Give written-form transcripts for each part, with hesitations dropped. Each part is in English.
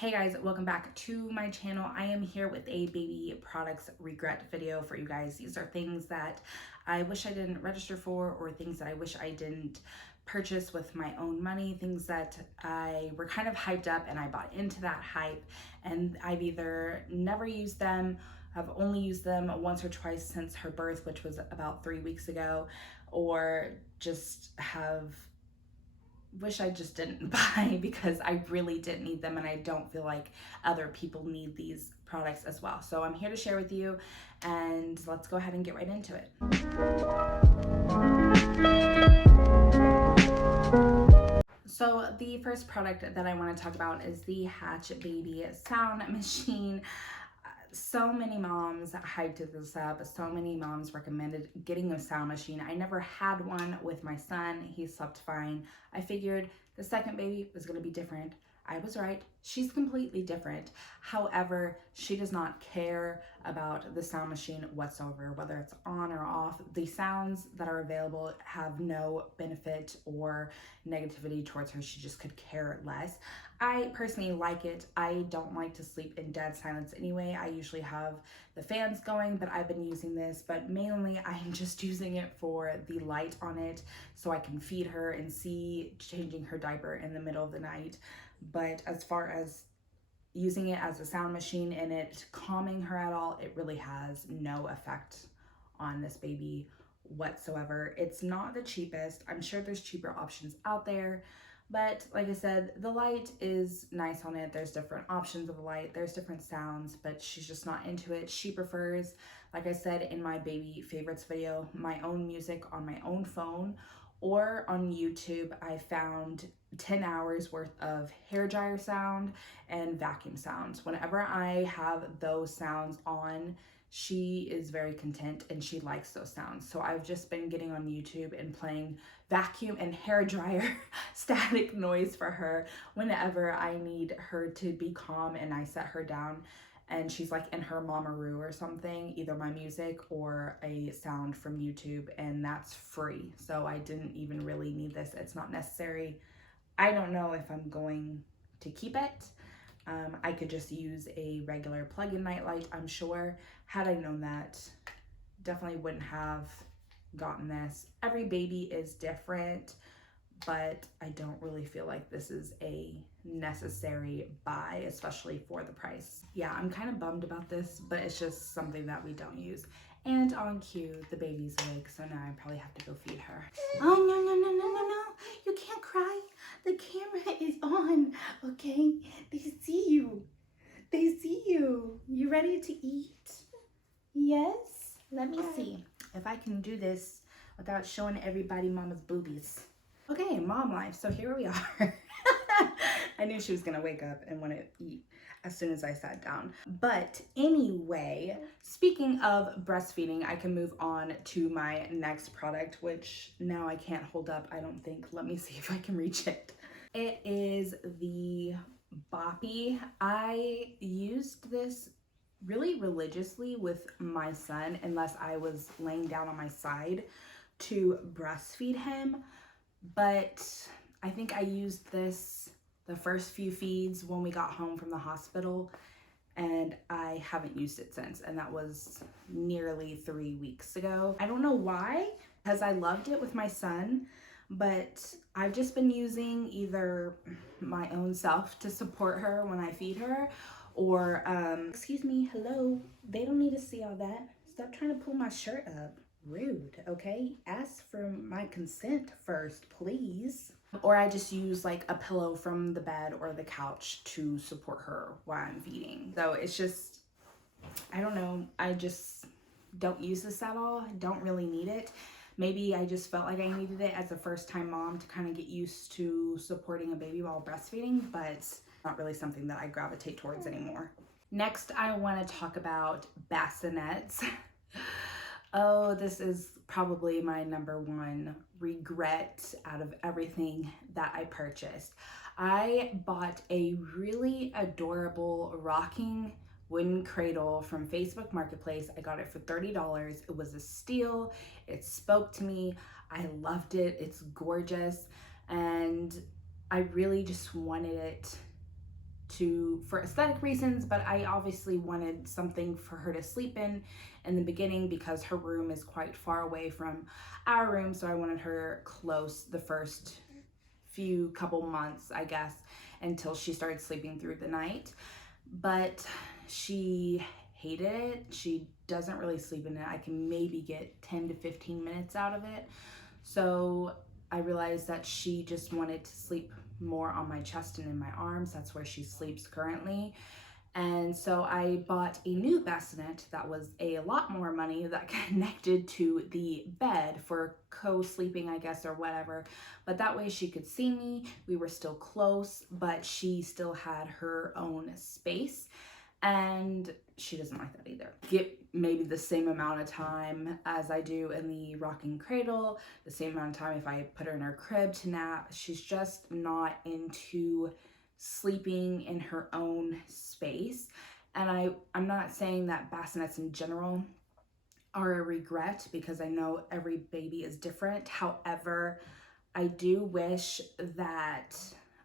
Hey guys, welcome back to my channel. I am here with a baby products regret video for you guys. These are things that I wish I didn't register for, or things that I wish I didn't purchase with my own money, things that I were kind of hyped up and I bought into that hype, and I've either never used them, I've only used them once or twice since her birth, which was about 3 weeks ago, or just wish I just didn't buy because I really didn't need them, and I don't feel like other people need these products as well. So I'm here to share with you, and let's go ahead and get right into it. So the first product that I want to talk about is the Hatch Baby Sound Machine. So many moms hyped this up. So many moms recommended getting a sound machine. I never had one with my son. He slept fine. I figured the second baby was going to be different. I was right. She's completely different. However, she does not care about the sound machine whatsoever, whether it's on or off. The sounds that are available have no benefit or negativity towards her. She just could care less. I personally like it. I don't like to sleep in dead silence anyway. I usually have the fans going, but I've been using this, but mainly I'm just using it for the light on it so I can feed her and see changing her diaper in the middle of the night. But as far as using it as a sound machine and it calming her at all, it really has no effect on this baby whatsoever. It's not the cheapest. I'm sure there's cheaper options out there, but like I said, the light is nice on it. There's different options of light, there's different sounds, but she's just not into it. She prefers, like I said in my baby favorites video, my own music on my own phone, or on YouTube. I found 10 hours worth of hair dryer sound and vacuum sounds. Whenever I have those sounds on, she is very content and she likes those sounds. So I've just been getting on YouTube and playing vacuum and hair dryer static noise for her whenever I need her to be calm and I set her down and she's like in her mamaroo or something, either my music or a sound from YouTube, and that's free. So I didn't even really need this. It's not necessary. I don't know if I'm going to keep it. I could just use a regular plug-in nightlight, I'm sure. Had I known that, definitely wouldn't have gotten this. Every baby is different, but I don't really feel like this is a necessary buy, especially for the price. Yeah, I'm kind of bummed about this, but it's just something that we don't use. And on cue, the baby's awake, so now I probably have to go feed her. Oh, no. You can't cry. The camera is on, okay? They see you. They see you. You ready to eat? Yes? Let me see if I can do this without showing everybody mama's boobies. Okay, mom life. So here we are. I knew she was gonna wake up and want to eat as soon as I sat down. But anyway, speaking of breastfeeding, I can move on to my next product, which now I can't hold up, I don't think. Let me see if I can reach it. It is the Boppy. I used this really religiously with my son unless I was laying down on my side to breastfeed him. But I think I used this the first few feeds when we got home from the hospital, and I haven't used it since, and that was nearly 3 weeks ago. I don't know why, because I loved it with my son, but I've just been using either my own self to support her when I feed her, or excuse me, hello, they don't need to see all that. Stop trying to pull my shirt up. Rude, okay? Ask for my consent first, please. Or I just use like a pillow from the bed or the couch to support her while I'm feeding. So it's just, I don't know, I just don't use this at all. Don't really need it. Maybe I just felt like I needed it as a first-time mom to kind of get used to supporting a baby while breastfeeding, but not really something that I gravitate towards anymore. Next, I want to talk about bassinets. Oh, this is probably my number one regret out of everything that I purchased. I bought a really adorable rocking wooden cradle from Facebook Marketplace. I got it for $30. It was a steal. It spoke to me. I loved it. It's gorgeous. And I really just wanted it for aesthetic reasons, but I obviously wanted something for her to sleep in the beginning because her room is quite far away from our room, so I wanted her close the first few couple months, I guess, until she started sleeping through the night. But she hated it. She doesn't really sleep in it. I can maybe get 10 to 15 minutes out of it. So I realized that she just wanted to sleep more on my chest and in my arms. That's where she sleeps currently. And so I bought a new bassinet that was a lot more money that connected to the bed for co-sleeping, I guess, or whatever. But that way she could see me. We were still close, but she still had her own space. And she doesn't like that either. Get maybe the same amount of time as I do in the rocking cradle, the same amount of time if I put her in her crib to nap. She's just not into sleeping in her own space. And I'm not saying that bassinets in general are a regret, because I know every baby is different. However, I do wish that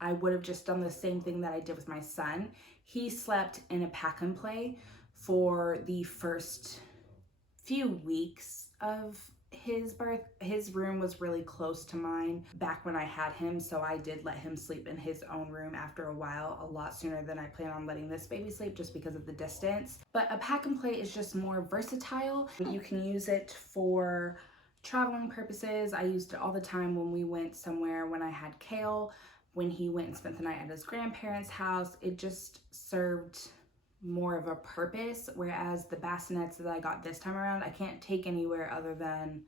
I would have just done the same thing that I did with my son. He slept in a pack and play for the first few weeks of his birth. His room was really close to mine back when I had him, so I did let him sleep in his own room after a while, a lot sooner than I plan on letting this baby sleep, just because of the distance. But a pack and play is just more versatile. You can use it for traveling purposes. I used it all the time when we went somewhere, when I had Kale, when he went and spent the night at his grandparents' house. It just served more of a purpose, whereas the bassinets that I got this time around, I can't take anywhere other than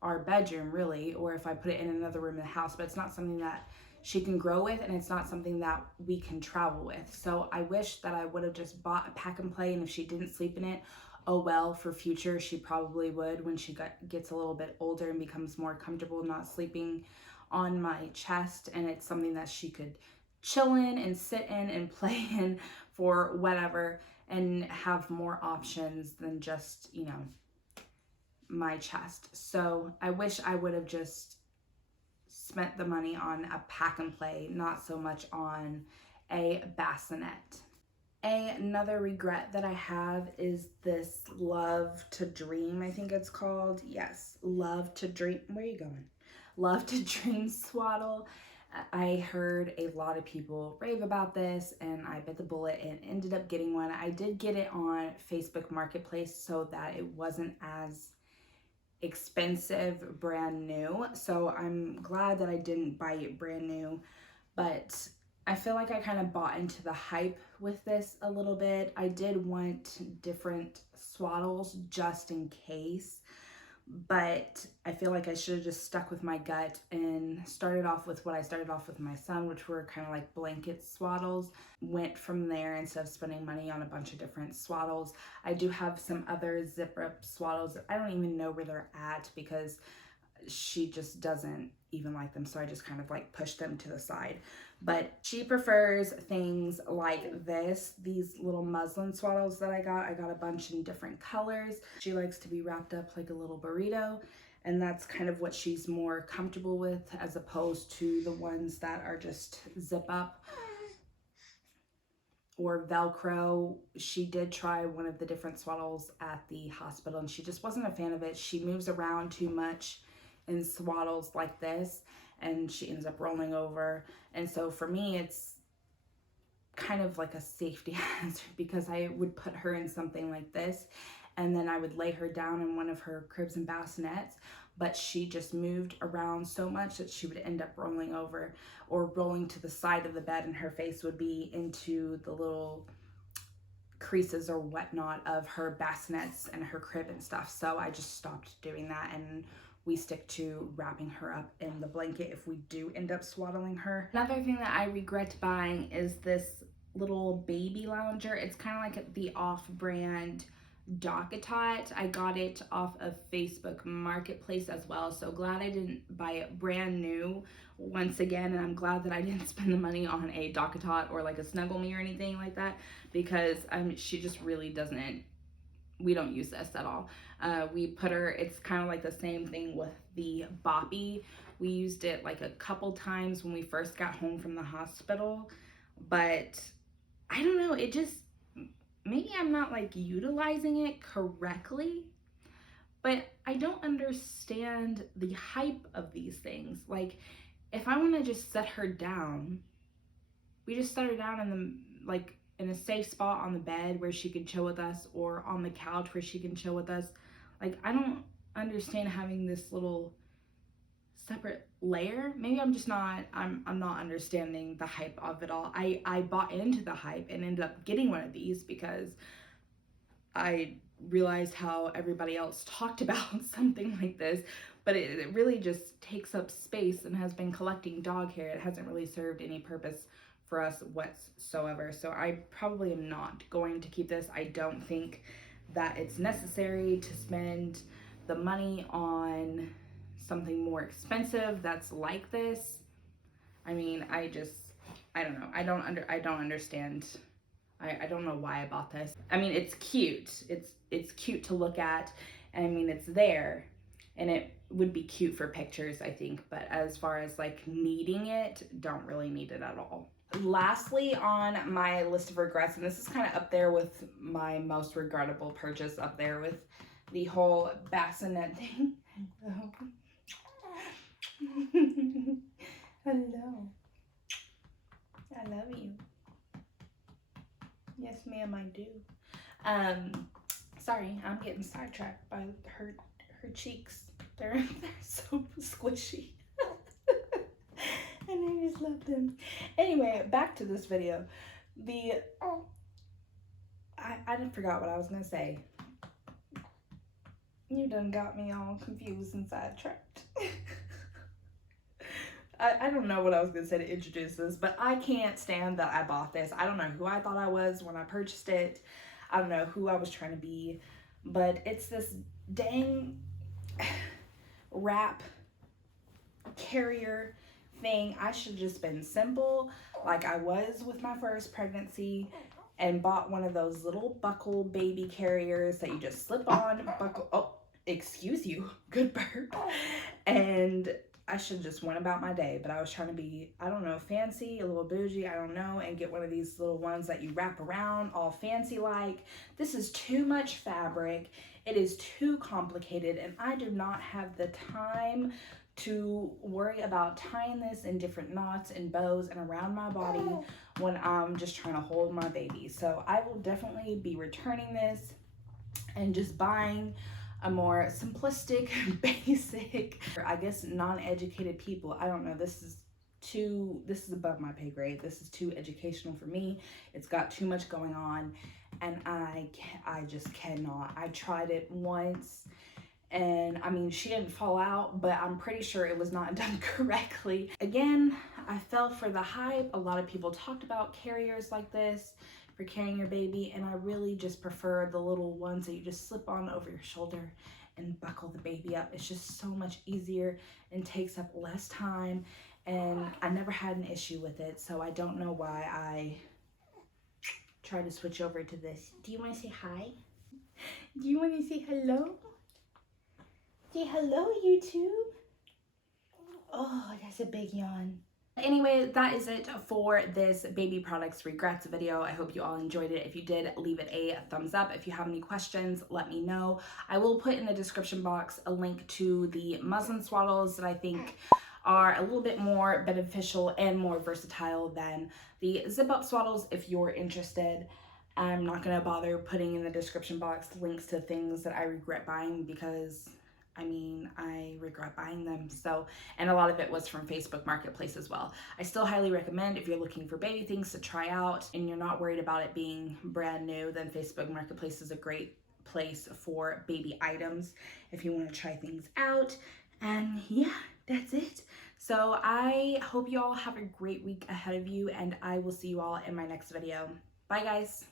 our bedroom, really, or if I put it in another room in the house. But it's not something that she can grow with, and it's not something that we can travel with. So I wish that I would have just bought a pack and play, and if she didn't sleep in it, oh well, for future she probably would when she gets a little bit older and becomes more comfortable not sleeping on my chest, and it's something that she could chill in and sit in and play in for whatever, and have more options than just, you know, my chest. So I wish I would have just spent the money on a pack and play, not so much on a bassinet. Another regret that I have is this Love to Dream, I think it's called. Yes, Love to Dream. Where are you going? Love to Dream swaddle. I heard a lot of people rave about this, and I bit the bullet and ended up getting one. I did get it on Facebook Marketplace so that it wasn't as expensive brand new. So I'm glad that I didn't buy it brand new, but I feel like I kind of bought into the hype with this a little bit. I did want different swaddles just in case, but I feel like I should have just stuck with my gut and started off with what I started off with my son, which were kind of like blanket swaddles. Went from there instead of spending money on a bunch of different swaddles. I do have some other zipper up swaddles. I don't even know where they're at because she just doesn't even like them, so I just kind of like push them to the side. But she prefers things like these little muslin swaddles that I got a bunch in different colors. She likes to be wrapped up like a little burrito, and that's kind of what she's more comfortable with, as opposed to the ones that are just zip up or Velcro. She did try one of the different swaddles at the hospital, and she just wasn't a fan of it. She moves around too much in swaddles like this, and she ends up rolling over. And so for me, it's kind of like a safety hazard, because I would put her in something like this, and then I would lay her down in one of her cribs and bassinets, but she just moved around so much that she would end up rolling over or rolling to the side of the bed, and her face would be into the little creases or whatnot of her bassinets and her crib and stuff. So I just stopped doing that, and we stick to wrapping her up in the blanket if we do end up swaddling her. Another thing that I regret buying is this little baby lounger. It's kind of like the off-brand Docketot. I got it off of Facebook Marketplace as well, so glad I didn't buy it brand new once again, and I'm glad that I didn't spend the money on a Docketot or like a Snuggle Me or anything like that, because she just really doesn't, we don't use this at all. We put her, it's kind of like the same thing with the Boppy. We used it like a couple times when we first got home from the hospital, but I don't know, it just, maybe I'm not like utilizing it correctly, but I don't understand the hype of these things. Like, if I want to just set her down, we just set her down in the, like, in a safe spot on the bed where she can chill with us, or on the couch where she can chill with us. Like, I don't understand having this little separate layer. Maybe I'm just not, I'm not understanding the hype of it all. I bought into the hype and ended up getting one of these because I realized how everybody else talked about something like this, but it really just takes up space and has been collecting dog hair. It hasn't really served any purpose for us whatsoever. So I probably am not going to keep this. I don't think that it's necessary to spend the money on something more expensive that's like this. I mean, I don't know. I don't understand. I don't know why I bought this. I mean, it's cute. It's cute to look at. And I mean, it's there, and it would be cute for pictures, I think. But as far as like needing it, don't really need it at all. Lastly, on my list of regrets, and this is kind of up there with my most regrettable purchase, up there with the whole bassinet thing. Hello. I love you. Yes, ma'am, I do. Sorry, I'm getting sidetracked by her cheeks. They're so squishy. And I just love them. Anyway, back to this video. I didn't forgot what I was gonna say. You done got me all confused and sidetracked. I don't know what I was gonna say to introduce this, but I can't stand that I bought this. I don't know who I thought I was when I purchased it. I don't know who I was trying to be, but it's this dang wrap carrier thing. I should have just been simple like I was with my first pregnancy and bought one of those little buckle baby carriers that you just slip on, buckle, oh, excuse you, good burp. And I should just went about my day, but I was trying to be, I don't know, fancy, a little bougie, I don't know, and get one of these little ones that you wrap around all fancy like. This is too much fabric. It is too complicated, and I do not have the time to worry about tying this in different knots and bows and around my body when I'm just trying to hold my baby. So I will definitely be returning this and just buying a more simplistic, basic, I guess non-educated people. I don't know, this is above my pay grade. This is too educational for me. It's got too much going on, and I just cannot. I tried it once, and I mean, she didn't fall out, but I'm pretty sure it was not done correctly. Again, I fell for the hype. A lot of people talked about carriers like this for carrying your baby, and I really just prefer the little ones that you just slip on over your shoulder and buckle the baby up. It's just so much easier and takes up less time, and I never had an issue with it, so I don't know why I tried to switch over to this. Do you want to say hi? Do you want to say hello? Say hello, YouTube. Oh, that's a big yawn. Anyway, that is it for this baby products regrets video. I hope you all enjoyed it. If you did, leave it a thumbs up. If you have any questions, let me know. I will put in the description box a link to the muslin swaddles that I think are a little bit more beneficial and more versatile than the zip-up swaddles if you're interested. I'm not going to bother putting in the description box links to things that I regret buying because I mean, I regret buying them. So, and a lot of it was from Facebook Marketplace as well. I still highly recommend if you're looking for baby things to try out and you're not worried about it being brand new, then Facebook Marketplace is a great place for baby items if you want to try things out. And yeah, that's it. So I hope you all have a great week ahead of you, and I will see you all in my next video. Bye guys.